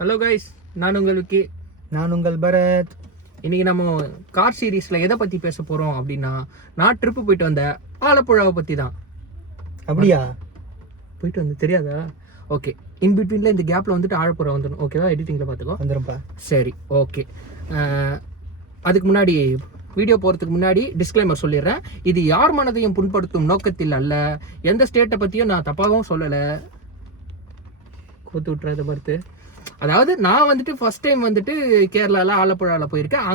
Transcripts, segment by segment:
Hello guys, நான் உங்கள் விக்கி. நான் உங்கள் பரத். இன்னைக்கு நம்ம கார் சீரீஸில் எதை பற்றி பேச போகிறோம் அப்படின்னா, நான் ட்ரிப்பு போயிட்டு வந்த ஆலப்புழாவை பற்றி தான். அப்படியா? போயிட்டு வந்து தெரியாதா? ஓகே, இன் பிட்வீனில் இந்த கேப்பில் வந்துட்டு ஆலப்புழா வந்துடும். ஓகேவா? எடிட்டிங்கில் பார்த்துக்கோ. வந்துடும்ப்பா. சரி, ஓகே. அதுக்கு முன்னாடி வீடியோ போகிறதுக்கு முன்னாடி டிஸ்க்ளைமர் சொல்லிடுறேன். இது யார் மனதையும் புண்படுத்தும் நோக்கத்தில் அல்ல. எந்த ஸ்டேட்டை பற்றியும் நான் தப்பாகவும் சொல்லலை. கோத்து விட்டுறதை பார்த்து, அதாவது நான் வந்துட்டு ஃபர்ஸ்ட் டைம் வந்துட்டு கேரளாவில் ஆலப்புழாவில் போயிருக்கேன்.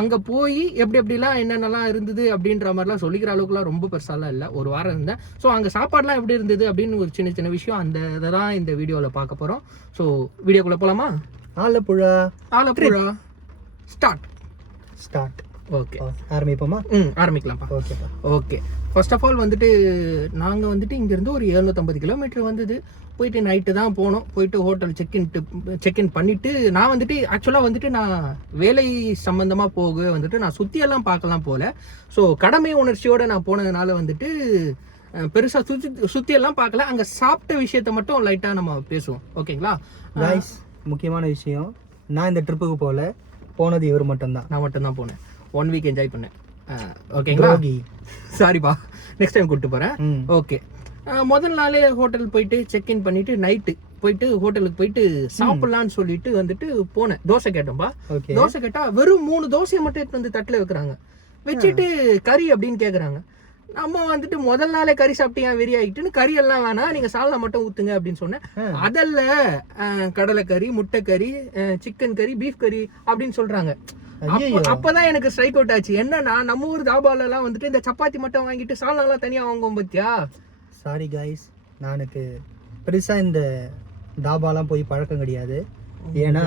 அங்கே போய் எப்படிலாம் என்னென்னலாம் இருந்தது அப்படின்ற மாதிரிலாம் சொல்லிக்கிற அளவுக்குலாம் ரொம்ப பெருசாலாம் இல்லை. ஒரு வாரம் இருந்தேன். ஸோ அங்கே சாப்பாடுலாம் எப்படி இருந்தது அப்படின்னு ஒரு சின்ன சின்ன விஷயம், அந்த இதை தான் இந்த வீடியோவில் பார்க்க போகிறோம். ஸோ வீடியோக்குள்ளே போகலாமா? ஆலப்புழா ஸ்டார்ட். ஓகே, ஆரம்பிப்போமா? ஆரம்பிக்கலாம்ப்பா. ஓகேப்பா. ஓகே, ஃபர்ஸ்ட் ஆஃப் ஆல் வந்துட்டு நாங்கள் வந்துட்டு இங்கேருந்து ஒரு 750 கிலோமீட்டர் வந்தது. போயிட்டு நைட்டு தான் போனோம். போயிட்டு ஹோட்டல் செக்இன் பண்ணிவிட்டு நான் வந்துட்டு ஆக்சுவலாக வந்துட்டு நான் வேலை சம்மந்தமாக வந்துட்டு நான் சுற்றியெல்லாம் பார்க்கலாம் போல. ஸோ கடமை உணர்ச்சியோடு நான் போனதுனால வந்துட்டு பெருசாக சுற்றியெல்லாம் பார்க்கல. அங்கே சாப்பிட்ட விஷயத்த மட்டும் லைட்டாக நம்ம பேசுவோம். ஓகேங்களா கைஸ்? முக்கியமான விஷயம், நான் இந்த ட்ரிப்புக்கு போனது இவர் மட்டும்தான். நான் மட்டும்தான் போனேன். 1 வீக் என்ஜாய் பண்ணேன். ஓகேங்களா? சாரிப்பா, நெக்ஸ்ட் டைம் கூப்பிட்டு போகிறேன். ஓகே, முதல் நாளே ஹோட்டல் போயிட்டு செக்இன் பண்ணிட்டு நைட்டு போயிட்டு ஹோட்டலுக்கு போயிட்டு சாப்பிடலான்னு சொல்லிட்டு வந்துட்டு போனேன். தோசை கேட்டோம்பா. தோசை கேட்டா வெறும் 3 தோசையை மட்டும் எடுத்து வந்து தட்டில் வைக்கிறாங்க. வச்சுட்டு கறி அப்படின்னு கேட்குறாங்க. நம்ம வந்துட்டு முதல் நாளே கறி சாப்பிட்டீங்க வெறி ஆகிட்டுன்னு, கறி எல்லாம் வேணாம், நீங்க சால்னா மட்டும் ஊத்துங்க அப்படின்னு சொன்னேன். அதல்ல கடலைக்கறி, முட்டைக்கறி, சிக்கன் கறி, பீஃப் கறி அப்படின்னு சொல்றாங்க. அப்பதான் எனக்கு ஸ்ட்ரைக் அவுட் ஆச்சு. என்னன்னா நம்ம ஊர் தாபால எல்லாம் வந்துட்டு இந்த சப்பாத்தி மட்டும் வாங்கிட்டு சால்னா எல்லாம் தனியா வாங்குவோம் பத்தியா. சாரி கைஸ், எனக்கு பெருசா இந்த தாபாலாம் போய் பழக்கம் கிடையாது. ஏன்னா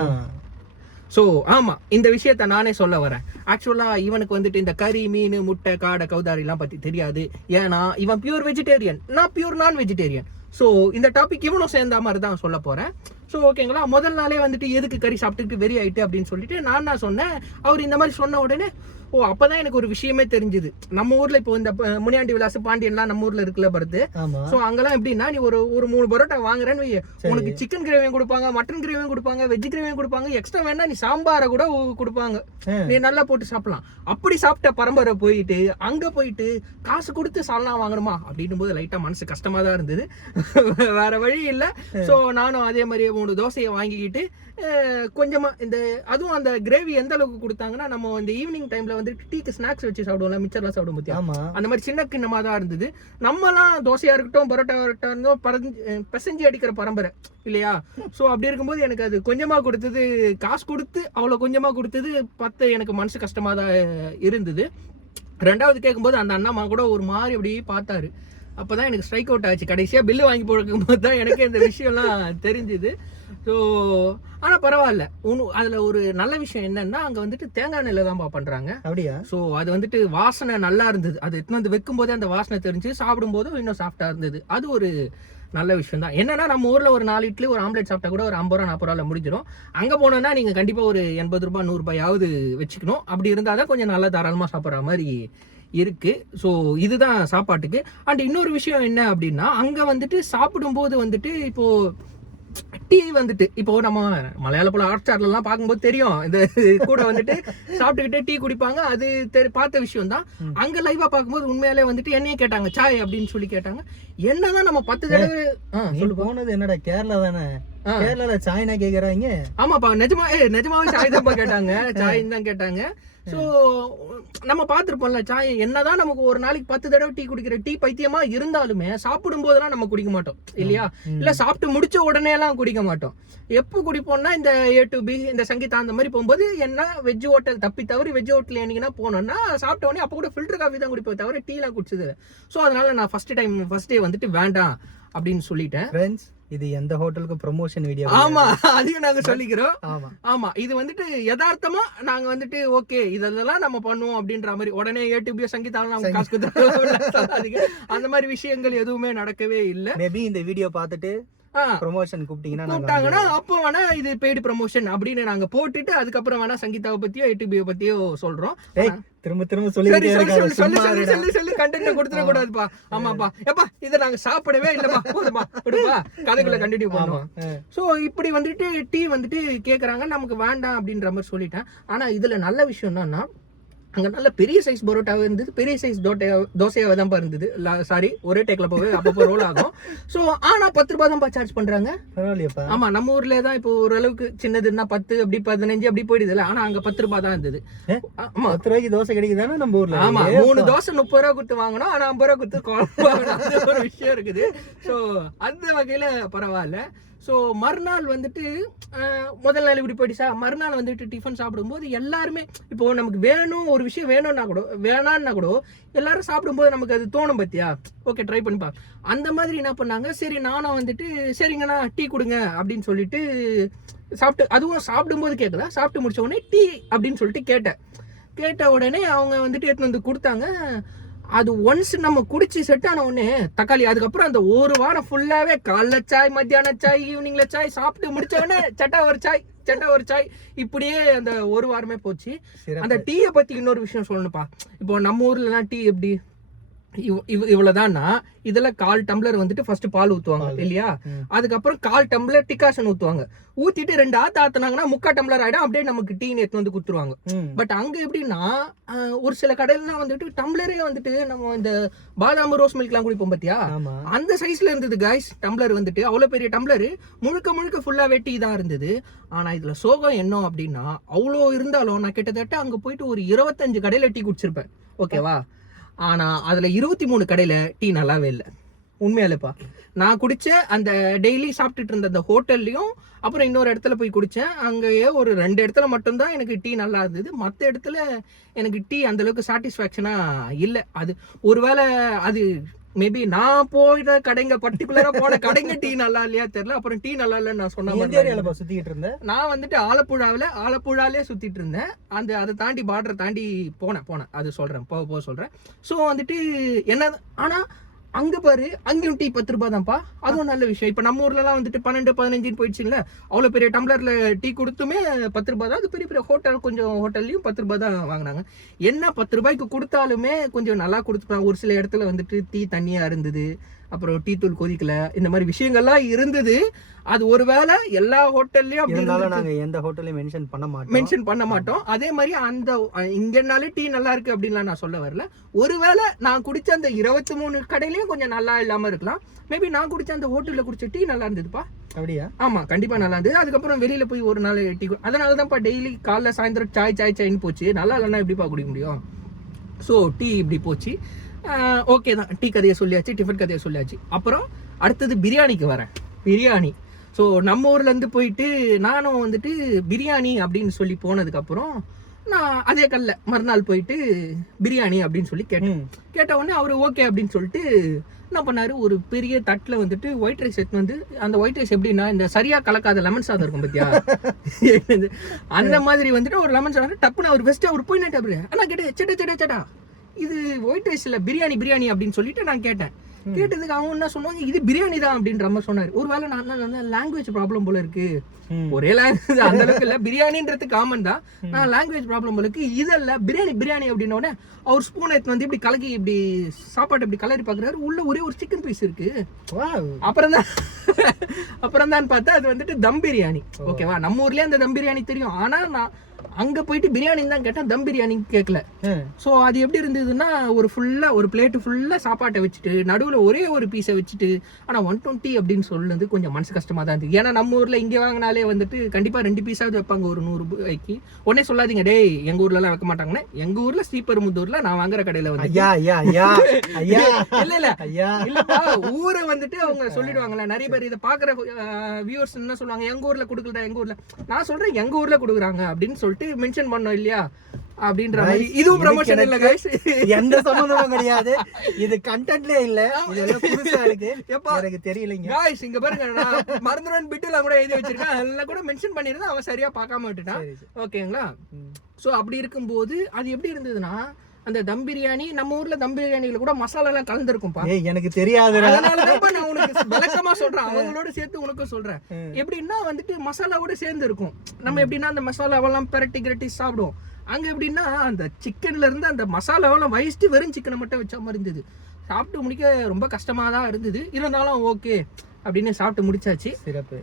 ஸோ ஆமாம், இந்த விஷயத்த நானே சொல்ல வரேன். ஆக்சுவலாக இவனுக்கு வந்துட்டு இந்த கறி, மீன், முட்டை, காடை, கௌதாரிலாம் பற்றி தெரியாது. ஏன்னா இவன் பியூர் வெஜிடேரியன், நான் பியூர் நான் வெஜிடேரியன். ஸோ இந்த டாபிக் இவனும் சேர்ந்த மாதிரி தான் சொல்ல போகிறேன். ஸோ ஓகேங்களா? முதல் நாளே வந்துட்டு எதுக்கு கறி சாப்பிட்டுட்டு வெறி ஆகிட்டு அப்படின்னு சொல்லிட்டு நான் சொன்னேன். அவர் இந்த மாதிரி சொன்ன உடனே அப்பதான் எனக்கு ஒரு விஷயமே தெரிஞ்சுது. நம்ம ஊர்ல இப்போ இந்த முனியாண்டி விலாசு, பாண்டியன்லாம் நம்ம ஊர்ல இருக்குல்ல பருத்து. ஸோ அங்கெல்லாம் எப்படின்னா, நீ ஒரு 3 பரோட்டா வாங்குறேன்னு உனக்கு சிக்கன் கிரேவியும் கொடுப்பாங்க, மட்டன் கிரேவியும் கொடுப்பாங்க, வெஜ் கிரேவியும் கொடுப்பாங்க, எக்ஸ்ட்ரா வேணா நீ சாம்பாரை கூட கொடுப்பாங்க. நீ நல்லா போட்டு சாப்பிடலாம். அப்படி சாப்பிட்ட பரம்பரை போயிட்டு அங்க போயிட்டு காசு கொடுத்து சால்னா வாங்கணுமா அப்படின்னும் போது லைட்டா மனசு கஷ்டமா தான் இருந்தது. வேற வழி இல்லை. ஸோ நானும் அதே மாதிரியே 3 தோசையை வாங்கிக்கிட்டு கொஞ்சமா இந்த அதுவும் அந்த கிரேவி எந்த அளவுக்கு கொடுத்தாங்கன்னா, நம்ம இந்த ஈவினிங் டைம்ல வந்து டீக்கு ஸ்நாக்ஸ் வச்சு சாப்பிடுவோம்ல, மிச்சர்லாம் சாப்பிடும் பத்தியா, அந்த மாதிரி சின்ன கிண்ணமா தான் இருந்தது. நம்மலாம் தோசையா இருக்கட்டும், பரோட்டா இருக்கட்டும், பிசைஞ்சு அடிக்கிற பரம்பரை இல்லையா. ஸோ அப்படி இருக்கும்போது எனக்கு அது கொஞ்சமா கொடுத்தது, காசு கொடுத்து அவ்வளோ கொஞ்சமா கொடுத்தது எனக்கு மனசு கஷ்டமா தான் இருந்தது. 2வது கேட்கும்போது அந்த அண்ணா கூட ஒரு மாதிரி அப்படியே பார்த்தாரு. அப்போதான் எனக்கு ஸ்ட்ரைக் அவுட் ஆச்சு. கடைசியாக பில்லு வாங்கி போடும்போது தான் எனக்கு இந்த விஷயம்லாம் தெரிஞ்சுது. ஸோ ஆனால் பரவாயில்ல. அதில் ஒரு நல்ல விஷயம் என்னன்னா, அங்கே வந்துட்டு தேங்காய் எண்ணெயில் தான்ப்பா பண்ணுறாங்க. அப்படியா? ஸோ அது வந்துட்டு வாசனை நல்லா இருந்தது. அது எடுத்துன்னு வந்து வைக்கும்போதே அந்த வாசனை தெரிஞ்சு, சாப்பிடும்போதும் இன்னும் சாஃப்டாக இருந்தது. அது ஒரு நல்ல விஷயம் தான். என்னன்னா, நம்ம ஊரில் ஒரு 4 இட்லி ஒரு ஆம்லேட் சாப்பிட்டா கூட ஒரு 50 ரூபா 40 ரூபாயில் முடிஞ்சிடும். அங்கே போனோன்னா நீங்கள் கண்டிப்பாக ஒரு 80 ரூபாய் 100 ரூபாயாவது வச்சுக்கணும். அப்படி இருந்தால் தான் கொஞ்சம் நல்லா தாராளமாக சாப்பிட்ற மாதிரி இருக்கு. ஸோ இதுதான் சாப்பாட்டுக்கு. அண்ட் இன்னொரு விஷயம் என்ன அப்படின்னா, அங்கே வந்துட்டு சாப்பிடும்போது வந்துட்டு இப்போ டீ வந்துட்டு இப்போ நம்ம மலையாள போல ஹாட்ஸ்டார்லாம் பார்க்கும்போது தெரியும், இந்த கூட வந்துட்டு சாப்பிட்டுக்கிட்டே டீ குடிப்பாங்க. அது பார்த்த விஷயம் தான். அங்க லைவா பார்க்கும்போது உண்மையாலே வந்துட்டு என்னையே கேட்டாங்க, சாய் அப்படின்னு சொல்லி கேட்டாங்க. என்னதான் நம்ம 10 தடவை சொல்லு போனது என்னடா கேரளா தானே, கேரளால சாய்னா கேக்குறாங்க. ஆமாப்பா, நிஜமாவே சாய் தான் கேட்டாங்க, சாயின்னு தான் கேட்டாங்க. ஸோ நம்ம பார்த்துருப்போம்ல, சாய் என்னதான் நமக்கு ஒரு நாளைக்கு 10 தடவை டீ குடிக்கிற டீ பைத்தியமா இருந்தாலுமே சாப்பிடும் போதெல்லாம் நம்ம குடிக்க மாட்டோம் இல்லையா. இல்ல சாப்பிட்டு முடிச்ச உடனே எல்லாம் குடிக்க மாட்டோம். எப்போ குடிப்போம்னா இந்த A to B, இந்த சங்கீதா அந்த மாதிரி போகும்போது, என்ன வெஜ் ஹோட்டல் தப்பி தவறி வெஜ் ஹோட்டல் என்னங்கன்னா போனோம்னா சாப்பிட்ட உடனே அப்போ கூட ஃபில்டர் காஃபி தான் குடிப்போம், தவிர டீ எல்லாம் குடிச்சது. ஸோ அதனால நான் ஃபர்ஸ்ட் டே வந்துட்டு வேண்டாம் அப்படின்னு சொல்லிட்டேன். இது எந்த ஹோட்டலுக்கு ப்ரமோஷன் வீடியோ? ஆமா, அதையும் நாங்க சொல்லிக்கிறோம். ஆமா, இது வந்துட்டு யதார்த்தமா நாங்க வந்துட்டு ஓகே இதெல்லாம் நம்ம பண்ணுவோம் அப்படின்ற மாதிரி. உடனே A to B சங்கீதால நம்ம காசு அந்த மாதிரி விஷயங்கள் எதுவுமே நடக்கவே இல்லை. மேபி இந்த வீடியோ பார்த்துட்டு ப்ரொமோஷன் கூப்பிட்டீங்கன்னா கூப்பிட்டாங்கன்னா அப்போ வேணா இது பெய்டு ப்ரமோஷன் அப்படின்னு நாங்க போட்டுட்டு அதுக்கப்புறம் வேணா சங்கீதாவை பத்தியோ ஏடிபியை பத்தியோ சொல்றோம். திரும்ப திரும்ப சரி, சொல்லி சொல்லி கண்டென்ட் கொடுத்துட கூடாதுப்பா. ஆமாப்பா, எப்பா இதை நாங்க சாப்பிடவே இல்லப்பா, போதுமா விடுப்பா, கதைக்குள்ள கண்டினியூ பண்ணுவோம். சோ இப்படி வந்துட்டு டீ வந்துட்டு கேக்குறாங்க, நமக்கு வேண்டாம் அப்படின்ற மாதிரி சொல்லிட்டேன். ஆனா இதுல நல்ல விஷயம் என்னன்னா, அங்க நல்ல பெரிய சைஸ் பரோட்டாவே இருந்தது, பெரிய சைஸ் தோசையாவே தான் இருந்தது. சாரி, ஒரே டேக்ல போவே அப்பப்போ ரோல் ஆகும். சோ ஆனா 10 ரூபாய் தான் சார்ஜ் பண்றாங்க. பரவாயில்லையாப்பா. ஆமா, நம்ம ஊர்ல தான் இப்போ ஓரளவுக்கு சின்னதுன்னா 10 அப்படி 15 அப்படி போயிடுது இல்ல. ஆனா அங்க 10 ரூபாய் தான் இருந்தது. ஆமா, 10 ரூபாய்க்கு தோசை கிடைக்குதானே நம்ம ஊர்ல. ஆமா, 3 தோசை 30 ரூபாய் கொடுத்து வாங்கணும், ஆனா 50 ரூபாய் கொடுத்து குழம்பு வாங்கணும். அது ஒரு விஷயம் இருக்குது. சோ அந்த வகையில பரவாயில்ல. ஸோ மறுநாள் வந்துட்டு முதல் நாள் இப்படி போயிடுச்சா, மறுநாள் வந்துட்டு டிஃபன் சாப்பிடும்போது எல்லாருமே இப்போ நமக்கு வேணும் ஒரு விஷயம் வேணும்னா கூட வேணான்னா கூட எல்லாரும் சாப்பிடும்போது நமக்கு அது தோணும் பத்தியா, ஓகே ட்ரை பண்ணிப்பா. அந்த மாதிரி என்ன பண்ணாங்க, சரி நானும் வந்துட்டு சரிங்கண்ணா டீ கொடுங்க அப்படின்னு சொல்லிட்டு சாப்பிட்டு, அதுவும் சாப்பிடும்போது கேட்கல, சாப்பிட்டு முடிச்ச உடனே டீ அப்படின்னு சொல்லிட்டு கேட்ட உடனே அவங்க வந்துட்டு எடுத்து வந்து கொடுத்தாங்க. அது ஒன்ஸ் நம்ம குடிச்சு செட் ஆன உடனே தக்காளி, அதுக்கப்புறம் அந்த ஒரு வாரம் ஃபுல்லாவே காலைல சாய், மத்தியான சாய், ஈவினிங்ல சாய், சாப்பிட்டு முடிச்ச உடனே சட்டா ஒரு சாய், இப்படியே அந்த ஒரு வாரமே போச்சு. அந்த டீயை பத்தி இன்னொரு விஷயம் சொல்லணும்ப்பா. இப்போ நம்ம ஊர்லலாம் டீ எப்படி இவ்வளவுதான்னா, இதுல 1/4 டம்ளர் வந்துட்டு ஃபர்ஸ்ட் பால் ஊத்துவாங்க இல்லையா, அதுக்கப்புறம் 1/4 டம்ளர் டிகாஷன் ஊத்துவாங்க, ஊத்திட்டு 2 ஆத்துனாங்கன்னா 3/4 டம்ளர் ஆயிடும், அப்படியே நமக்கு டீ எடுத்து வந்து குடுத்துருவாங்க. பட் அங்க எப்படின்னா ஒரு சில கடையிலாம் வந்துட்டு டம்ளரே வந்துட்டு நம்ம இந்த பாதாம் ரோஸ் மில்க் எல்லாம் குடிப்போம் பாத்தியா, அந்த சைஸ்ல இருந்தது கைஸ். டம்ளர் வந்துட்டு அவ்வளவு பெரிய டம்ளர், முழுக்க ஃபுல்லாவே டீ தான் இருந்தது. ஆனா இதுல சோகம் என்ன அப்படின்னா, அவ்வளோ இருந்தாலும் நான் கிட்டத்தட்ட அங்க போயிட்டு ஒரு 25 கடையில டீ குடிச்சிருப்பேன், ஓகேவா. ஆனா அதுல 23 கடையில டீ நல்லாவே இல்லை, உண்மையாலேப்பா. நான் குடிச்ச அந்த டெய்லி சாப்பிட்டுட்டு இருந்த அந்த ஹோட்டல்லையும் அப்புறம் இன்னொரு இடத்துல போய் குடிச்சேன், அங்கேயே ஒரு 2 இடத்துல மட்டும்தான் எனக்கு டீ நல்லா இருந்தது. மற்ற இடத்துல எனக்கு டீ அந்த அளவுக்கு சாட்டிஸ்ஃபேக்ஷனா இல்லை. அது ஒருவேளை அது மேபி நான் போயிட கடைங்க, பர்டிகுலரா போன கடைங்க டீ நல்லா இல்லையா தெரியல. அப்புறம் டீ நல்லா இல்லைன்னு நான் சொன்ன சுத்திட்டு இருந்தேன். நான் வந்துட்டு ஆலப்புழாலே சுத்திட்டு இருந்தேன். அதை தாண்டி பார்டர் தாண்டி போனேன், அது சொல்றேன், போக சொல்றேன். ஸோ வந்துட்டு என்ன, ஆனா அங்க பாரு, அங்கேயும் டீ 10 ரூபாய் தான்ப்பா. அதுவும் நல்ல விஷயம். இப்ப நம்ம ஊர்ல எல்லாம் வந்துட்டு 12-15 போயிடுச்சுங்களா, அவ்வளவு பெரிய டம்ளர்ல டீ கொடுத்துமே 10 ரூபாய் தான். அது பெரிய ஹோட்டல், கொஞ்சம் ஹோட்டல்லையும் 10 ரூபாய் தான் வாங்கினாங்க. என்ன 10 ரூபாய்க்கு கொடுத்தாலுமே கொஞ்சம் நல்லா கொடுத்துருக்காங்க. ஒரு சில இடத்துல வந்துட்டு டீ தண்ணியா இருந்தது, அப்புறம் டீ தூள் கொதிக்கல, இந்த மாதிரி விஷயங்கள்லாம் இருந்தது. அது ஒருவேளை எல்லா ஹோட்டல்லையும் நாங்க எந்த ஹோட்டலையும் மென்ஷன் பண்ண மாட்டோம். அதே மாதிரி அந்த இங்கனாலே டீ நல்லா இருக்கு அப்படின்லாம் நான் சொல்ல வரல. ஒருவேளை நான் குடிச்ச அந்த 23 கடையிலயும் கொஞ்சம் நல்லா இல்லாம இருக்கலாம். மேபி நான் குடிச்ச அந்த ஹோட்டல்ல குடிச்ச டீ நல்லா இருந்ததுப்பா. அப்படியா? ஆமா, கண்டிப்பா நல்லா இருந்தது. அதுக்கப்புறம் வெளியில போய் ஒரு நாள் டீ, அதனாலதான்ப்பா டெய்லி காலைல சாயந்தரம் சாய்ன்னு போச்சு. நல்லா இல்லைன்னா எப்படிப்பா குடிக்க முடியும். ஸோ டீ இப்படி போச்சு. ஓகே தான், டீ கதையை சொல்லியாச்சு, டிஃபன் கதையை சொல்லியாச்சு. அப்புறம் அடுத்தது பிரியாணிக்கு வரேன். பிரியாணி, ஸோ நம்ம ஊர்லேருந்து போயிட்டு நானும் வந்துட்டு பிரியாணி அப்படின்னு சொல்லி போனதுக்கப்புறம் நான் அதே கல்ல மறுநாள் போயிட்டு பிரியாணி அப்படின்னு சொல்லி கேட்ட உடனே அவர் ஓகே அப்படின்னு சொல்லிட்டு என்ன பண்ணாரு, ஒரு பெரிய தட்டில் வந்துட்டு ஒயிட் ரைஸ் எடுத்து வந்து, அந்த ஒயிட் ரைஸ் எப்படின்னா இந்த சரியா கலக்காத லெமன் சாதம் இருக்கும் பத்தியா, அந்த மாதிரி வந்துட்டு ஒரு லெமன் சாதம் டப்புன்னு அவர் பெஸ்ட்டு அவர் போய் நட்டு ஆனால் கேட்டு சேட்டா இது ஒயிட் ரைஸ் இல்ல பிரியாணி அப்படின்னு சொல்லிட்டு நான் கேட்டதுக்கு அவங்க என்ன சொன்னாங்க, இது பிரியாணி தான் அப்படின்ற மாதிரி சொன்னாரு. ஒருவேளை நான் லாங்குவேஜ் ப்ராப்ளம் போல இருக்கு, ஒரே லாங்குவேஜ் அந்த அளவுக்கு இல்ல, பிரியாணின்றது காமன் தான், நான் லாங்குவேஜ் ப்ராப்ளம் போல இருக்கு, இதல்ல பிரியாணி அப்படின்ன உடனே அவர் ஸ்பூன் எடுத்து வந்து இப்படி கலக்கி இப்படி சாப்பாடு இப்படி கலரி பாக்குறாரு, உள்ள ஒரே ஒரு சிக்கன் பீஸ் இருக்கு. அப்புறம் தான் பார்த்தா அது வந்துட்டு தம் பிரியாணி. ஓகேவா, நம்ம ஊர்லயே அந்த தம் பிரியாணி தெரியும், ஆனா நான் அங்க போயிட்டு பிரியாணி தான் கேட்டேன், தம் பிரியாணி கேட்கல. சோ அது எப்படி இருந்ததுன்னா, ஒரு பிளேட் ஃபுல்லா சாப்பாட்டை வச்சுட்டு நடுவுல ஒரே ஒரு பீஸை வச்சுட்டு, ஆனா 120 அப்படின்னு சொல்லுறது கொஞ்சம் மனசு கஷ்டமா தான் இருந்தது. ஏன்னா நம்ம ஊர்ல இங்க வாங்கினாலே வந்துட்டு கண்டிப்பா 2 பீஸாவது வைப்பாங்க ஒரு 100 ரூபாய்க்கு. உடனே சொல்லாதீங்க டேய் எங்க ஊர்ல எல்லாம் வைக்க மாட்டாங்கன்னு. எங்க ஊர்ல ஸ்ரீபெரும்புதூர்ல நான் வாங்குற கடையில வந்து இல்லப்பா, ஊரை வந்துட்டு அவங்க சொல்லிடுவாங்கல்ல, நிறைய பேர் இதை பாக்குற வியூவர்ஸ் என்ன சொல்லுவாங்க, எங்க ஊர்ல கொடுக்கலடா, எங்க ஊர்ல. நான் சொல்றேன் எங்க ஊர்ல கொடுக்குறாங்க அப்படின்னு சொல்லிட்டு மென்ஷன் பண்ணோம் இல்லையா, அப்படின்ற மாதிரி. இதுவும் ப்ரமோஷன் இல்ல गाइस, எந்த சம்பந்தமும் கிடையாது, இது கண்டென்ட்லயே இல்ல, இது புதுசா இருக்கு, எனக்கு தெரியலங்க गाइस. இங்க பாருங்க, நான் மறந்துறேன் பிட்டுல கூட எழுதி வச்சிருக்கேன், அதெல்லாம் கூட மென்ஷன் பண்ணிருந்தேன், அவன் சரியா பார்க்காம விட்டுட்டான். ஓகேங்களா. சோ அப்படி இருக்கும்போது அது எப்படி இருந்ததுன்னா, அந்த தம் பிரியாணி நம்ம ஊர்ல தம் பிரியாணியில கூட மசாலா எல்லாம் கலந்துருக்கும்பா. ஏய் எனக்கு தெரியாதுடா. அதனாலதான் நான் உனக்கு விளக்கமா சொல்றேன், அவங்களோட சேர்த்து உனக்கும் சொல்றேன். எப்படின்னா வந்துட்டு மசாலாவோட சேர்ந்து இருக்கும். நம்ம எப்படின்னா அந்த மசாலாவெல்லாம் பிரட்டி கிரட்டி சாப்பிடுவோம். அங்க எப்படின்னா அந்த சிக்கன்ல இருந்து அந்த மசாலாவெல்லாம் வயசுட்டு வெறும் சிக்கனை மட்டும் வச்ச மாதிரி இருந்தது. சாப்பிட்டு முடிக்க ரொம்ப கஷ்டமா தான் இருந்தது. இருந்தாலும் ஓகே அப்படின்னு சாப்பிட்டு முடிச்சாச்சு. சிறப்பு.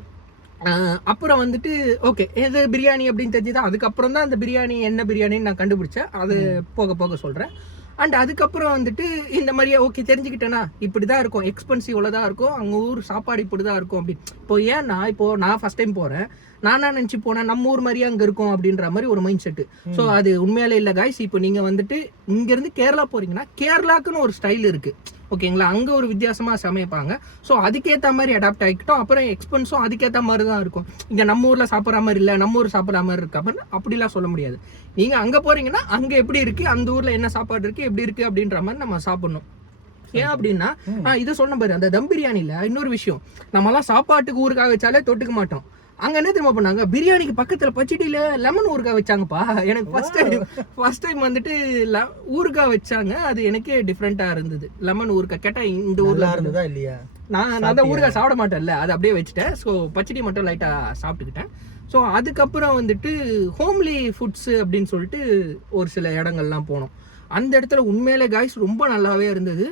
அப்புறம் வந்துட்டு ஓகே எது பிரியாணி அப்படின்னு தெரிஞ்சுதான். அதுக்கப்புறம் தான் அந்த பிரியாணி என்ன பிரியாணின்னு நான் கண்டுபிடிச்சேன். அது போக போக சொல்றேன். அண்ட் அதுக்கப்புறம் வந்துட்டு இந்த மாதிரியே ஓகே தெரிஞ்சுக்கிட்டேன்னா இப்படிதான் இருக்கும், எக்ஸ்பென்சிவ்ல தான் இருக்கும், அவங்க ஊர் சாப்பாடு இப்படிதான் இருக்கும் அப்படின்னு. இப்போ ஏன்னா இப்போ நான் ஃபர்ஸ்ட் டைம் போறேன், நானா நினைச்சு போனேன் நம்ம ஊர் மாதிரியே அங்க இருக்கும் அப்படின்ற மாதிரி ஒரு மைண்ட் செட்டு. ஸோ அது உண்மையாலே இல்லை காய்ஸ். இப்போ நீங்க வந்துட்டு இங்க இருந்து கேரளா போறீங்கன்னா கேரளாக்குன்னு ஒரு ஸ்டைல் இருக்கு, ஓகேங்களா? அங்க ஒரு வித்தியாசமா சமைப்பாங்க. ஸோ அதுக்கேற்ற மாதிரி அடாப்ட் ஆகிக்கிட்டோம். அப்புறம் எக்ஸ்பென்ஸும் அதுக்கேற்ற மாதிரி தான் இருக்கும். இங்க நம்ம ஊர்ல சாப்பிட்ற மாதிரி இல்லை, நம்ம ஊர் சாப்பிட்ற மாதிரி இருக்கு அப்படின்னு அப்படிலாம் சொல்ல முடியாது. நீங்க அங்க போறீங்கன்னா அங்க எப்படி இருக்கு, அந்த ஊர்ல என்ன சாப்பாடு இருக்கு, எப்படி இருக்கு அப்படின்ற மாதிரி நம்ம சாப்பிடணும். ஏன் அப்படின்னா இதை சொன்ன பாரு, அந்த தம் பிரியாணில இன்னொரு விஷயம், நம்மலாம் சாப்பாட்டுக்கு ஊருக்காக வச்சாலே தொட்டுக்க மாட்டோம். அங்க என்ன தெரியுமா பண்ணாங்க, பிரியாணிக்கு பக்கத்துல பச்சடியில லெமன் ஊறுகாய் வச்சாங்கப்பா. எனக்கு ஃபர்ஸ்ட் டைம் வந்துட்டு ஊறுகாய் வச்சாங்க. அது எனக்கே டிஃப்ரெண்டா இருந்தது. லெமன் ஊறுகாய் கேட்டா இந்த ஊர்ல இருந்ததா இல்லையா? நான் அந்த ஊறுகாய் சாப்பிட மாட்டேன்ல, அதை அப்படியே வச்சுட்டேன். ஸோ பச்சடி மட்டும் லைட்டா சாப்பிட்டுக்கிட்டேன். ஸோ அதுக்கப்புறம் வந்துட்டு ஹோம்லி ஃபுட்ஸ் அப்படின்னு சொல்லிட்டு ஒரு சில இடங்கள்லாம் போனோம். அந்த இடத்துல உண்மையிலே காய்ஸ் ரொம்ப நல்லாவே இருந்தது.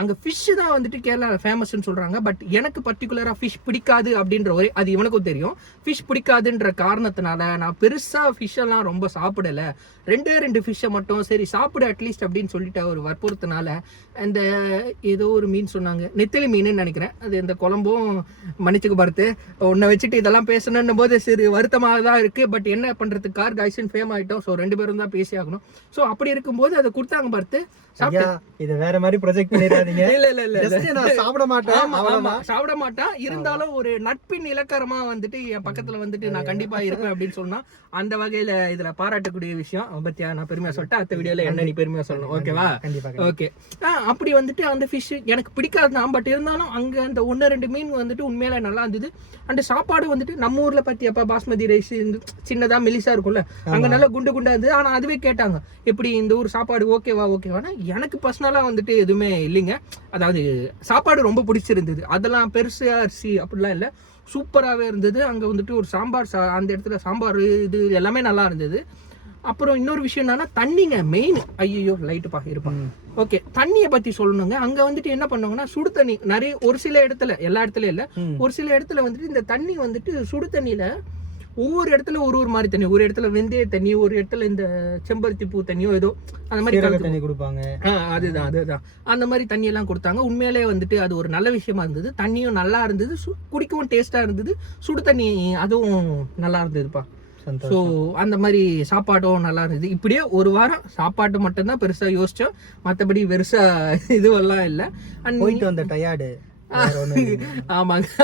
அங்கே ஃபிஷ்ஷு தான் வந்துட்டு கேரளாவில் ஃபேமஸ்ன்னு சொல்கிறாங்க. பட் எனக்கு பர்டிகுலராக ஃபிஷ் பிடிக்காது அப்படின்ற ஒரே, அது இவனுக்கும் தெரியும். ஃபிஷ் பிடிக்காதுன்ற காரணத்தினால நான் பெருசாக ஃபிஷ்ஷெல்லாம் ரொம்ப சாப்பிடலை. 2 ஃபிஷ்ஷை மட்டும் சரி சாப்பிடு அட்லீஸ்ட் அப்படின்னு சொல்லிட்டு அவர் வற்புறுத்தினால அந்த ஏதோ ஒரு மீன் சொன்னாங்க, நெத்திலி மீனுன்னு நினைக்கிறேன். அது இந்த குழம்பும் மன்னிச்சுக்கு பார்த்து உன்னை வச்சுட்டு இதெல்லாம் பேசணுன்னும் போது சரி வருத்தமாக தான் இருக்குது. பட் என்ன பண்ணுறதுக்கு கார் காய்ஸ்ன்னு ஃபேம் ஆகிட்டோம். ஸோ 2 பேரும் தான் பேசி ஆகணும். ஸோ அப்படி இருக்கும்போது அதை கொடுத்தாங்க பார்த்து இத வேற மாதிரி ப்ரொஜெக்ட் பண்ணிடாதீங்க. இல்ல நான் சாப்பிட மாட்டேன், சாப்பிட மாட்டான். இருந்தாலும் ஒரு நட்பின் இலக்கரமா வந்துட்டு என் பக்கத்துல வந்துட்டு நான் கண்டிப்பா இருப்பேன் அப்படின்னு சொன்னா அந்த வகையில இதுல பாராட்டக்கூடிய விஷயம். பத்தியா நான் பெருமையா சொல்லிட்டேன், அடுத்த வீடியோல என்ன நீ பெருமையா சொல்லணும், ஓகேவா? ஓகே. அப்படி வந்துட்டு அந்த ஃபிஷ் எனக்கு பிடிக்காது தான். பட் இருந்தாலும் அங்க அந்த 1-2 மீன் வந்துட்டு உண்மையில நல்லா இருந்தது. அந்த சாப்பாடு வந்துட்டு நம்ம ஊர்ல பத்தியப்பா பாஸ்மதி ரைஸ் சின்னதா மெலிசா இருக்கும்ல, அங்க நல்லா குண்டு குண்டா இருந்தது. ஆனா அதுவே கேட்டாங்க எப்படி இந்த ஊர் சாப்பாடு ஓகேவானா எனக்கு பர்சனலா வந்துட்டு எதுவுமே இல்லைங்க. அதாவது சாப்பாடு ரொம்ப பிடிச்சிருந்தது. அதெல்லாம் பெருசு அரிசி அப்படிலாம் இல்லை, சூப்பராகவே இருந்தது. அங்கே வந்துட்டு ஒரு சாம்பார் அந்த இடத்துல சாம்பார் இது எல்லாமே நல்லா இருந்தது. அப்புறம் இன்னொரு விஷயம் என்னன்னா தண்ணிங்க மெயின். ஐயோ லைட்டுப்பா இருப்பாங்க. ஓகே, தண்ணியை பத்தி சொல்லணுங்க. அங்க வந்துட்டு என்ன பண்ணுவாங்கன்னா சுடு தண்ணி நிறைய, ஒரு சில இடத்துல, எல்லா இடத்துலயும் இல்ல, ஒரு சில இடத்துல வந்துட்டு இந்த தண்ணி வந்துட்டு சுடு தண்ணியில ஒவ்வொரு இடத்துல ஒரு மாதிரி தண்ணி, ஒரு இடத்துல வெந்தய தண்ணி, ஒரு இடத்துல இந்த செம்பருத்தி பூ தண்ணியோ ஏதோ அந்த மாதிரி தண்ணி கொடுப்பாங்க. அதுதான் அந்த மாதிரி தண்ணி எல்லாம் கொடுத்தாங்க. உண்மையிலே வந்துட்டு அது ஒரு நல்ல விஷயமா இருந்தது. தண்ணியும் நல்லா இருந்தது, குடிக்கவும் டேஸ்டா இருந்தது. சுடு தண்ணி அதுவும் நல்லா இருந்ததுப்பா. ஸோ அந்த மாதிரி சாப்பாடும் நல்லா இருந்தது. இப்படியே ஒரு வாரம் சாப்பாட்டு மட்டும்தான் பெருசா யோசிச்சோம், மற்றபடி பெருசா இதுவெல்லாம் இல்லை. அண்ட் போயிட்டு வந்த டயர்டு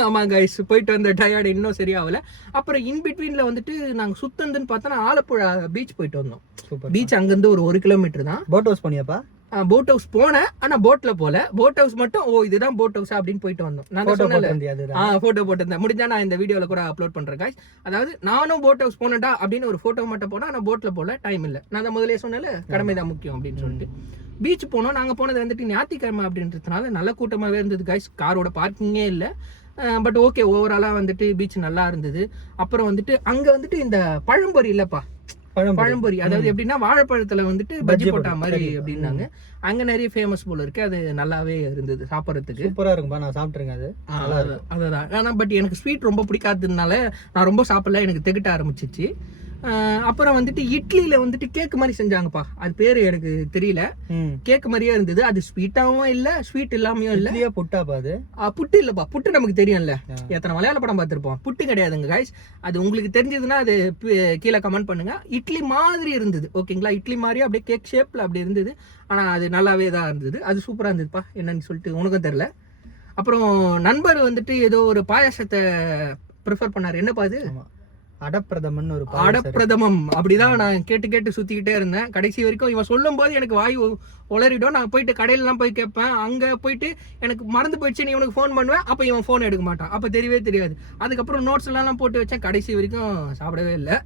ஆமாங்க போயிட்டு வந்த டயர்டு இன்னும் சரியாகல. அப்புறம் இன்பிட்வீன்ல வந்துட்டு நாங்க சுத்தந்துன்னு பார்த்தோன்னா ஆலப்புழா பீச் போயிட்டு வந்தோம். பீச் அங்கிருந்து ஒரு 1 கிலோமீட்டர் தான். போட் ஹவுஸ் பண்ணியாப்பா? போட் ஹவுஸ் போனேன், ஆனா போட்ல போல. போட் ஹவுஸ் மட்டும் இதுதான் போட் ஹவுஸ் அப்படின்னு போயிட்டு வந்தோம். நான் போட்டோ போட்டிருந்தேன். முடிஞ்சா நான் இந்த வீடியோல கூட அப்லோட் பண்றேன் guys. அதாவது நானும் போட் ஹவுஸ் போனேன்டா அப்படின்னு ஒரு போட்டோ மட்டும் போனேன், ஆனா போட்ல போல டைம் இல்ல. நான் தான் முதலே சொன்னேன்ல, கடமை தான் முக்கியம் அப்படின்னு சொல்லிட்டு பீச் போனோம். நாங்க போனது வந்துட்டு ஞாயிற்றுக்கிழமை அப்படின்றதுனால நல்ல கூட்டமாவே இருந்தது guys. காரோட பார்க்கிங்கே இல்லை. பட் ஓகே, ஓவராலா வந்துட்டு பீச் நல்லா இருந்தது. அப்புறம் வந்துட்டு அங்க வந்துட்டு இந்த பழம்பொரி இல்லப்பா, பழம்பொரி அதாவது எப்படின்னா வாழைப்பழத்துல வந்துட்டு பஜ்ஜி போட்டா மாதிரி அப்படின்னாங்க. அங்க நிறைய ஃபேமஸ் போல இருக்கு. அது நல்லாவே இருந்தது சாப்பிட்றதுக்கு. சூப்பரா இருக்கும்பா, நான் சாப்பிட்டுருக்கேன் அது. அதுதான். ஆனா பட் எனக்கு ஸ்வீட் ரொம்ப பிடிக்காததுனால நான் ரொம்ப சாப்பிடல, எனக்கு திகட்ட ஆரம்பிச்சிச்சு. அப்புறம் வந்துட்டு இட்லியில வந்துட்டு கேக் மாதிரி செஞ்சாங்கப்பா. அது பேரு எனக்கு தெரியல. கேக் மாதிரியே இருந்தது. அது ஸ்வீட்டாவும் இல்ல, ஸ்வீட் இல்லாமையும் இல்ல. புட்டாப்பா? அது புட்டு இல்லப்பா. புட்டு நமக்கு தெரியும்ல, எத்தனை மலையாள படம் பார்த்திருப்போம். புட்டு கிடையாதுங்க guys. அது உங்களுக்கு தெரிஞ்சதுன்னா அது கீழே கமெண்ட் பண்ணுங்க. இட்லி மாதிரி இருந்தது, ஓகேங்களா? இட்லி மாதிரி அப்படியே கேக் ஷேப்ல அப்படி இருந்தது. ஆனா அது நல்லாவே தான் இருந்தது. அது சூப்பரா இருந்ததுப்பா. என்னன்னு சொல்லிட்டு உனக்கும் தெரியல. அப்புறம் நண்பர் வந்துட்டு ஏதோ ஒரு பாயாசத்தை ப்ரிஃபர் பண்ணாரு. என்னப்பா அது? அடப்பிரதமன் ஒரு அடப்பிரதமம் அப்படிதான் நான் கேட்டு சுத்திக்கிட்டே இருந்தேன். கடைசி வரைக்கும் இவன் சொல்லும் போது எனக்கு வாய் உளறிடும். நான் போயிட்டு கடையிலலாம் போய் கேட்பேன். அங்க போயிட்டு எனக்கு மறந்து போயிடுச்சு, நீ இவனுக்கு ஃபோன் பண்ணுவேன். அப்ப இவன் ஃபோன் எடுக்க மாட்டான். அப்ப தெரியவே தெரியாது. அதுக்கப்புறம் நோட்ஸ் எல்லாம் போட்டு வச்சேன். கடைசி வரைக்கும் சாப்பிடவே இல்லை.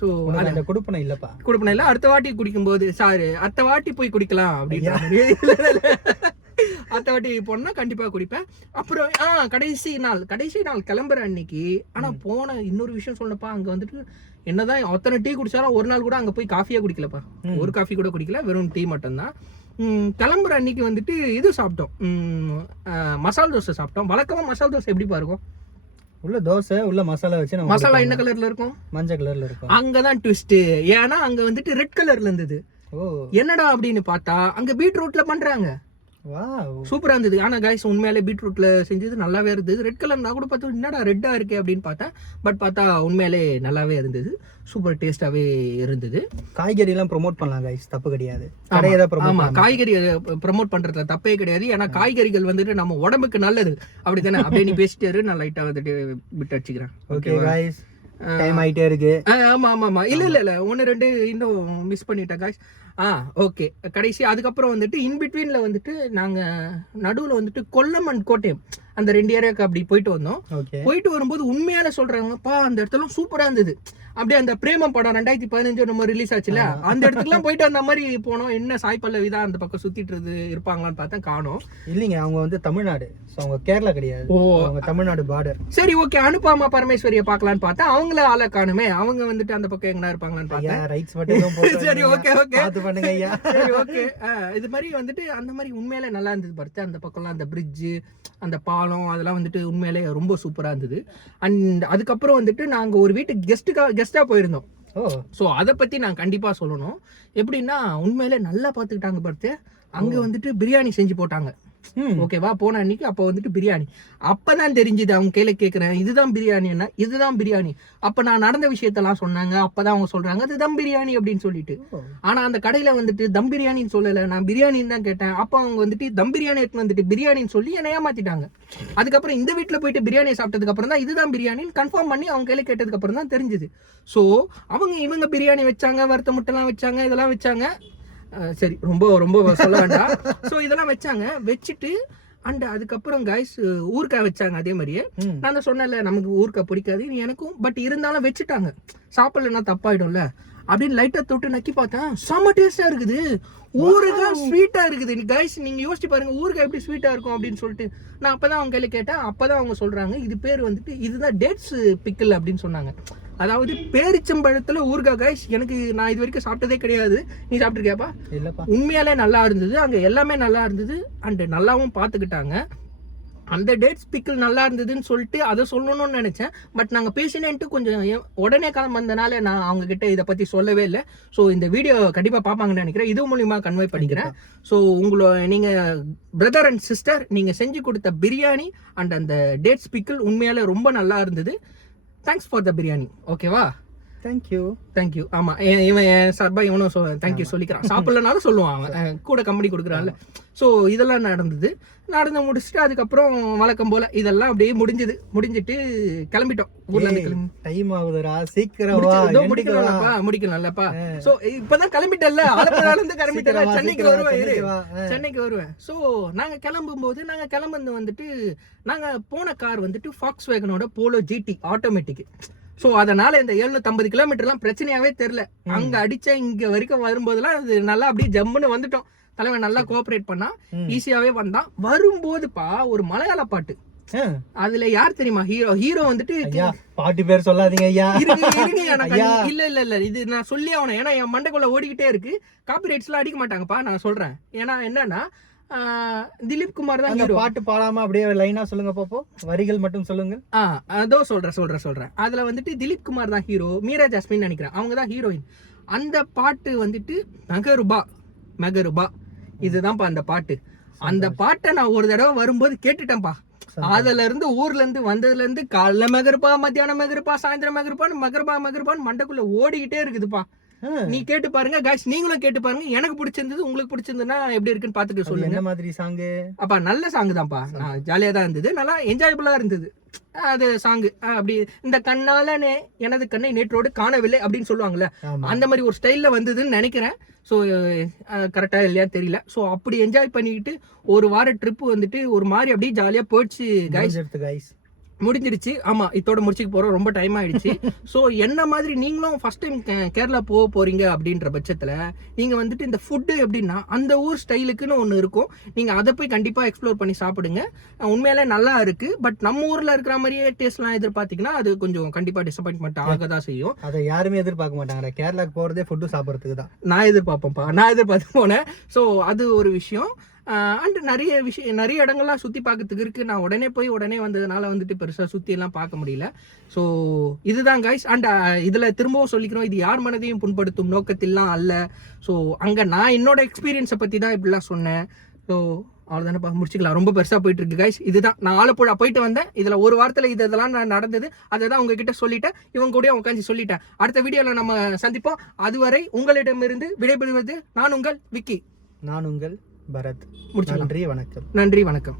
ஸோ உனக்கு அந்த கொடுப்பனை இல்லப்பா. குடிப்பேன் இல்லை, அடுத்த வாட்டி குடிக்கும்போது அடுத்த வாட்டி போய் குடிக்கலாம் அப்படின்னு அடுத்த வாட்டி போனா கண்டிப்பா குடிப்பேன். அப்புறம் கடைசி நாள் கிளம்புற அன்னைக்கு ஆனா போன இன்னொரு விஷயம் சொல்லப்பா, அங்க வந்துட்டு என்னதான் அத்தனை டீ குடிச்சாலும் ஒரு நாள் கூட அங்க போய் காஃபியே குடிக்கலப்பா. ஒரு காஃபி கூட குடிக்கல, வெறும் டீ மட்டும்தான். கிளம்புற அன்னைக்கு வந்துட்டு இது சாப்பிட்டோம், மசால் தோசை சாப்பிட்டோம். வழக்கமா மசால் தோசை எப்படிப்பா இருக்கும்? உள்ள தோசை உள்ள மசாலா வச்சு நம்ம மசாலா என்ன கலர்ல இருக்கும்? மஞ்சள் கலர்ல இருக்கும். அங்கதான் ட்விஸ்ட். ஏன்னா அங்க வந்துட்டு ரெட் கலர்ல இருந்தது. என்னடா அப்படின்னு பார்த்தா அங்க பீட்ரூட்ல பண்றாங்க. சூப்பரா இருந்தது. ஆனா கைஸ் உண்மையாலே பீட்ரூட்ல செஞ்சது நல்லாவே இருந்தது. ரெட் கலர் நான் கூட பார்த்தா என்னடா ரெட்டா இருக்கே அப்படின்னு பார்த்தேன். பட் பார்த்தா உண்மையாலே நல்லாவே இருந்தது, சூப்பர் டேஸ்டாவே இருந்தது. காய்கறி எல்லாம் ப்ரோமோட் பண்ணலாம் கைஸ், தப்பு கிடையாது. ஆமா, காய்கறி ப்ரோமோட் பண்றதுல தப்பே கிடையாது. ஏன்னா காய்கறிகள் வந்துட்டு நம்ம உடம்புக்கு நல்லது, அப்படித்தானே? அப்படியே நீ பேசிட்டாரு, நான் லைட்டா வந்துட்டு விட்டு அடிச்சுக்கிறேன். ஓகே கைஸ், டைம் ஆயிட்டே இருக்கு. ஆமா இல்ல 1-2 இன்னும் மிஸ் பண்ணிட்டேன் கைஸ். ஓகே. கடைசி அதுக்கப்புறம் வந்துட்டு இன்பிட்வீன்ல வந்துட்டு நாங்க நடுவுல வந்துட்டு கொல்லம் அண்ட் கோட்டயம் அந்த 2 ஏரியாவுக்கு அப்படி போயிட்டு வந்தோம். போயிட்டு வரும்போது உண்மையால சொல்றாங்கப்பா, அந்த இடத்துல சூப்பரா இருந்தது. அப்படியே அந்த பிரேமம் படம் 2015 நம்ம ரிலீஸ் ஆச்சுல, அந்த இடத்துக்குலாம் போயிட்டு அந்த மாதிரி போனோம். என்ன சாய் பல்லவி தான் அந்த பக்கம் சுத்திட்டு இருப்பாங்களான்னு பார்த்தா காணோம். இல்லைங்க, அவங்க வந்து தமிழ்நாடு, அவங்க கேரளா கிடையாது. அவங்க தமிழ்நாடு பார்டர். சரி ஓகே, அனுப்பாமா பரமேஸ்வரியை பார்க்கலான்னு பார்த்தா அவங்கள ஆள காணுமே. அவங்க வந்துட்டு அந்த பக்கம் எங்கனா இருப்பாங்களான்னு பார்த்தா ரைட்ஸ் மட்டும். சரி ஓகே பாத்து பண்ணுங்க ஐயா. சரி ஓகே. இது மாதிரி வந்துட்டு அந்த மாதிரி உண்மையிலே நல்லா இருந்தது. பார்த்து அந்த பக்கம்லாம் அந்த பிரிட்ஜ், அந்த பாலம், அதெல்லாம் வந்துட்டு உண்மையிலே ரொம்ப சூப்பரா இருந்தது. அண்ட் அதுக்கப்புறம் வந்துட்டு நாங்க ஒரு வீட்டுக்கு கெஸ்டா போயிருந்தோம். ஸோ அதை பத்தி நான் கண்டிப்பா சொல்லணும். எப்படின்னா உண்மையிலே நல்லா பார்த்துக்கிட்டாங்க. பார்த்து அங்க வந்துட்டு பிரியாணி செஞ்சு போட்டாங்க. ஓகேவா? போன அன்னைக்கு அப்போ வந்துட்டு பிரியாணி. அப்பதான் தெரிஞ்சுது. அவங்க கையில கேட்கிறேன், இதுதான் பிரியாணின்னா இதுதான் பிரியாணி. அப்ப நான் நடந்த விஷயத்தெல்லாம் சொன்னாங்க. அப்பதான் அவங்க சொல்றாங்க அது தம் பிரியாணி அப்படின்னு சொல்லிட்டு. ஆனா அந்த கடையில வந்துட்டு தம் பிரியாணின்னு சொல்லல, நான் பிரியாணின்னு தான் கேட்டேன். அப்ப அவங்க வந்துட்டு தம் பிரியாணி எடுத்து வந்துட்டு பிரியாணின்னு சொல்லி என்னை ஏமாத்திட்டாங்க. அதுக்கப்புறம் இந்த வீட்டுல போயிட்டு பிரியாணி சாப்பிட்டதுக்கு அப்புறம் தான் இதுதான் பிரியாணின்னு கன்ஃபார்ம் பண்ணி அவங்க கையில கேட்டதுக்கு அப்புறம் தான் தெரிஞ்சுது. ஸோ இவங்க பிரியாணி வச்சாங்க, வறுத்த முட்டைலாம் வச்சாங்க, இதெல்லாம் வச்சாங்க. சரி, ரொம்ப ரொம்ப சொல்ல வேண்டாம். ஸோ இதெல்லாம் வச்சுட்டு அண்ட் அதுக்கப்புறம் கைஸ் ஊறுக்காய் வச்சாங்க. அதே மாதிரியே நான் தான் சொன்னேன்ல, நமக்கு ஊறுக்காய் பிடிக்காது எனக்கும். பட் இருந்தாலும் வச்சுட்டாங்க, சாப்பிடலன்னா தப்பாயிடும்ல அப்படின்னு லைட்டா தொட்டு நக்கி பார்த்தேன். செம்ம டேஸ்டா இருக்குது. ஊறுகாய் ஸ்வீட்டா இருக்குது. கைஸ் நீங்க யோசிச்சு பாருங்க, ஊறுகாய் எப்படி ஸ்வீட்டா இருக்கும் அப்படின்னு சொல்லிட்டு. நான் அப்பதான் அவங்க கையில கேட்டேன். அப்பதான் அவங்க சொல்றாங்க இது பேர் வந்துட்டு இதுதான் டேட்ஸ் பிக்கிள் அப்படின்னு சொன்னாங்க. அதாவது பேரிச்சம்பழத்துல ஊறுகாய். கைஸ் எனக்கு நான் இது வரைக்கும் சாப்பிட்டதே கிடையாது. நீ சாப்பிட்டுருக்கியாப்பா? இல்லப்பா. உண்மையாலே நல்லா இருந்தது. அங்க எல்லாமே நல்லா இருந்தது அண்ட் நல்லாவும் பாத்துக்கிட்டாங்க. அந்த டேட்ஸ் பிக்கிள் நல்லா இருந்ததுன்னு சொல்லிட்டு அதை சொல்லணும்னு நினைச்சேன். பட் நாங்கள் பேசினேன்ட்டு கொஞ்சம் உடனே காலம் வந்தனால நான் அவங்க கிட்ட இதை பற்றி சொல்லவே இல்லை. ஸோ இந்த வீடியோ கண்டிப்பாக பார்ப்பாங்கன்னு நினைக்கிறேன். இது மூலியமாக கன்வே பண்ணிக்கிறேன். ஸோ நீங்கள் பிரதர் அண்ட் சிஸ்டர் நீங்கள் செஞ்சு கொடுத்த பிரியாணி அண்ட் அந்த டேட்ஸ் பிக்கிள் உண்மையாலே ரொம்ப நல்லா இருந்தது. Thanks for the biryani. ஓகேவா? தேங்க்யூ. ஆமா, இவன் என் சார்பா இவனும் தேங்க்யூ சொல்லிக்கிறான். சாப்பிடலனாலும் சொல்லுவான், அவன் கூட கம்பெனி கொடுக்குறான்ல. ஸோ இதெல்லாம் நடந்து முடிச்சுட்டு அதுக்கப்புறம் வழக்கம் போல இதெல்லாம் அப்படியே முடிஞ்சிட்டு கிளம்பிட்டோம். ஊர்ல இருந்து டைம் ஆகுதுடா, சீக்கிரம் முடிக்கலாம்லப்பா. ஸோ இப்பதான் கிளம்பிட்டல, ஆலப்புழால இருந்து கிளம்பிட்டல, சென்னைக்கு வருவேன். ஸோ நாங்க கிளம்பும்போது வந்துட்டு நாங்க போன கார் வந்துட்டு ஃபாக்ஸ் வேகனோட போலோ GT ஆட்டோமேட்டிக். ஸோ அதனால இந்த 750 கிலோமீட்டர்லாம் பிரச்சனையாவே தெரியல. அங்க அடிச்ச இங்க வரைக்கும் வரும்போதெல்லாம் அது நல்லா அப்படியே ஜம்முன்னு வந்துட்டோம். தலைவன் நல்லா கோஆபரேட் பண்ணா, ஈஸியாவே வந்தான். வரும்போதுப்பா ஒரு மலையாள பாட்டு, அதுல யார் தெரியுமா ஹீரோ வந்துட்டு பாட்டு பேர் சொல்லாதீங்க ஐயா. இல்ல இது நான் சொல்லி ஆகணும். ஏன்னா என் மண்டைக்குள்ள ஓடிக்கிட்டே இருக்கு. காப்பிரைட்ஸ் எல்லாம் அடிக்க மாட்டாங்கப்பா, நான் சொல்றேன். ஏன்னா என்னன்னா திலீப் குமார் தான் ஹீரோ. பாட்டு பாடாம அப்படியே லைனா சொல்லுங்க பாப்போம், வரிகள் மட்டும் சொல்லுங்க. அதோ சொல்றேன். அதுல வந்துட்டு திலீப் குமார் தான் ஹீரோ, மீரா ஜாஸ்மின் நினைக்கிறேன், அவங்க தான் ஹீரோயின். அந்த பாட்டு வந்துட்டு மெகருபா இதுதான்ப்பா அந்த பாட்டு. அந்த பாட்டை நான் ஒரு தடவை வரும்போது கேட்டுட்டேன்ப்பா. அதுல இருந்து ஊர்ல இருந்து வந்ததுல இருந்து காலைல மெகருப்பா, மத்தியானம் மெகருப்பா, சாயந்தரம் மெகருப்பான்னு மண்டைக்குள்ள ஓடிக்கிட்டே இருக்குதுப்பா. நீ கேட்டு பாருங்க கைஸ், நீங்களும் கேட்டு பாருங்க. எனக்கு பிடிச்சிருந்தது, உங்களுக்கு பிடிச்சிருந்ததுன்னா எப்படி இருக்குன்னு பாத்துட்டு சொல்லுங்க. என்ன மாதிரி சாங்? அப்பா நல்ல சாங் தான்ப்பா, நான் ஜாலியா தான் இருந்தது, நல்லா என்ஜாயபிளா இருந்தது அது சாங். அப்படி இந்த கண்ணாலனே எனது கண்ணை நேற்றோடு காணவில்லை அப்படின்னு சொல்லுவாங்கல்ல, அந்த மாதிரி ஒரு ஸ்டைல்ல வந்ததுன்னு நினைக்கிறேன். ஸோ கரெக்டா இல்லையா தெரியல. ஸோ அப்படி என்ஜாய் பண்ணிக்கிட்டு ஒரு வார ட்ரிப் வந்துட்டு ஒரு மாதிரி அப்படியே ஜாலியா போயிடுச்சு கைஸ். முடிஞ்சிடுச்சு. ஆமா, இதோட முடிச்சுக்க போறோம். ரொம்ப டைம் ஆயிடுச்சு. ஸோ என்ன மாதிரி நீங்களும் ஃபர்ஸ்ட் டைம் கேரளா போக போறீங்க அப்படின்ற பட்சத்துல நீங்க வந்துட்டு இந்த ஃபுட்டு எப்படின்னா அந்த ஊர் ஸ்டைலுக்குன்னு ஒன்று இருக்கும். நீங்க அதை போய் கண்டிப்பா எக்ஸ்ப்ளோர் பண்ணி சாப்பிடுங்க. உண்மையிலே நல்லா இருக்கு. பட் நம்ம ஊர்ல இருக்கிற மாதிரியே டேஸ்ட்லாம் எதிர்பார்த்தீங்கன்னா அது கொஞ்சம் கண்டிப்பா டிசப்பாயின்மெண்ட் ஆக தான் செய்யும். அதை யாருமே எதிர்பார்க்க மாட்டாங்க. கேரளாக்கு போறதே ஃபுட்டு சாப்பிட்றதுக்கு தான். நான் எதிர்பார்த்து போனேன். ஸோ அது ஒரு விஷயம். அண்ட் நிறைய இடங்கள்லாம் சுற்றி பார்க்கறதுக்கு இருக்குது. நான் உடனே வந்ததுனால வந்துட்டு பெருசாக சுற்றி எல்லாம் பார்க்க முடியல. ஸோ இதுதான் கைஸ். அண்ட் இதில் திரும்பவும் சொல்லிக்கிறோம், இது யார் மனதையும் புண்படுத்தும் நோக்கத்திலாம் அல்ல. ஸோ அங்கே நான் என்னோட எக்ஸ்பீரியன்ஸை பற்றி தான் இப்படிலாம் சொன்னேன். ஸோ அவ்வளோதானே, முடிச்சுக்கலாம். ரொம்ப பெருசாக போயிட்டு இருக்கு கைஸ். இதுதான் நான் ஆலப்புழா போயிட்டு வந்தேன். இதில் ஒரு வாரத்தில் இதெல்லாம் நான் நடந்தது. அதை தான் உங்ககிட்ட சொல்லிட்டேன். இவங்க கூட உட்காந்து சொல்லிட்டேன். அடுத்த வீடியோவில் நம்ம சந்திப்போம். அதுவரை உங்களிடமிருந்து விடைபெறுவது நான் உங்கள் விக்கி. நான் உங்கள் பரத். முடிச்சுக்கலாம். நன்றி, வணக்கம். நன்றி, வணக்கம்.